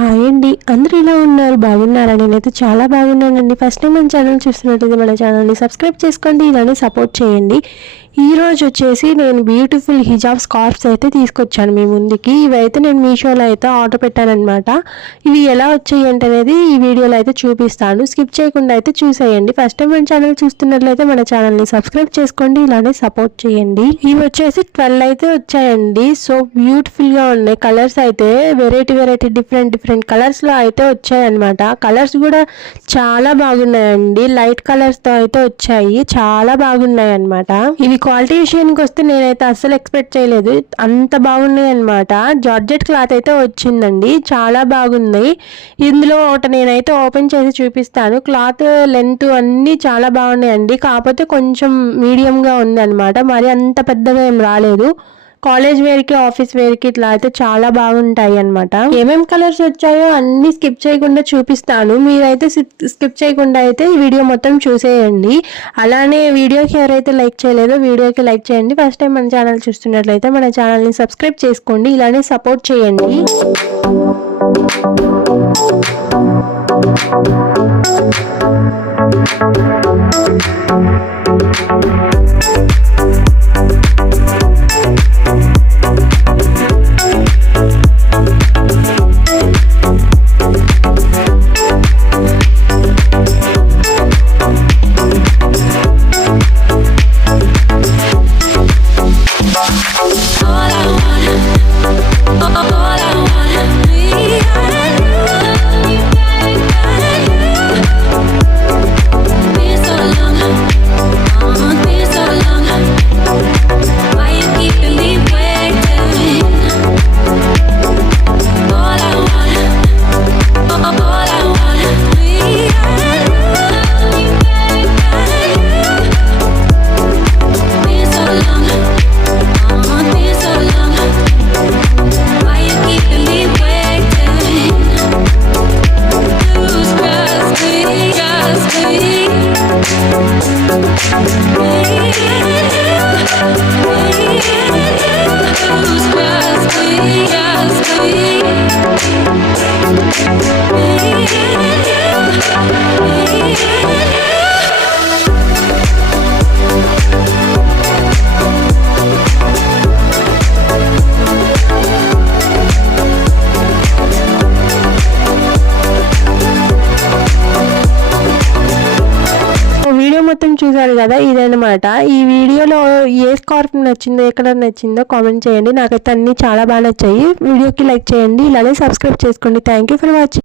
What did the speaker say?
Hi అండి, అందరూ ఇలా ఉన్నారు? బాగున్నారా? నేనైతే చాలా బాగున్నానండి. ఫస్ట్ టైం మన ఛానల్ చూస్తున్నట్లయితే మన ఛానల్ని సబ్స్క్రైబ్ చేసుకోండి, ఇలానే సపోర్ట్ చేయండి. ఈరోజు వచ్చేసి నేను బ్యూటిఫుల్ హిజాబ్ స్కార్ఫ్స్ అయితే తీసుకొచ్చాను మీ ముందుకి. ఇవైతే నేను మీషోలో అయితే ఆర్డర్ పెట్టానమాట. ఇవి ఎలా వచ్చాయి అనేది ఈ వీడియోలో అయితే చూపిస్తాను. స్కిప్ చేయకుండా అయితే చూసేయండి. ఫస్ట్ టైం మన ఛానల్ చూస్తున్నట్లయితే మన ఛానల్ని సబ్స్క్రైబ్ చేసుకోండి, ఇలానే సపోర్ట్ చేయండి. ఇవి వచ్చేసి 12 అయితే వచ్చాయండి. సో బ్యూటిఫుల్గా ఉన్నాయి. కలర్స్ అయితే వెరైటీ డిఫరెంట్ కలర్స్లో అయితే వచ్చాయన్నమాట. కలర్స్ కూడా చాలా బాగున్నాయండి. లైట్ కలర్స్తో అయితే వచ్చాయి, చాలా బాగున్నాయి అన్నమాట. ఇవి క్వాలిటీ విషయానికి వస్తే నేనైతే అస్సలు ఎక్స్పెక్ట్ చేయలేదు, అంత బాగున్నాయి అనమాట. జార్జెట్ క్లాత్ అయితే వచ్చిందండి, చాలా బాగుంది. ఇందులో ఒకటి నేనైతే ఓపెన్ చేసి చూపిస్తాను. క్లాత్ లెంత్ అన్నీ చాలా బాగున్నాయండి. కాకపోతే కొంచెం మీడియంగా ఉంది అనమాట, మరి అంత పెద్దగా ఏం రాలేదు. కాలేజ్ వేర్కి, ఆఫీస్ వేర్కి ఇట్లా అయితే చాలా బాగుంటాయి అనమాట. ఏమేం కలర్స్ వచ్చాయో అన్ని స్కిప్ చేయకుండా చూపిస్తాను. మీరైతే స్కిప్ చేయకుండా అయితే ఈ వీడియో మొత్తం చూసేయండి. అలానే వీడియోకి ఎవరైతే లైక్ చేయలేదో వీడియోకి లైక్ చేయండి. ఫస్ట్ టైం మన ఛానల్ చూస్తున్నట్లయితే మన ఛానల్ని సబ్స్క్రైబ్ చేసుకోండి, ఇలానే సపోర్ట్ చేయండి. మొత్తం చూసారు కదా, ఇదనమాట. ఈ వీడియోలో ఏ స్కార్ఫ్ నచ్చిందో, ఏ కలర్ నచ్చిందో కామెంట్ చేయండి. నాకైతే అన్ని చాలా బాగా నచ్చాయి. వీడియోకి లైక్ చేయండి, ఇలానే సబ్స్క్రైబ్ చేసుకోండి. Thank you for watching.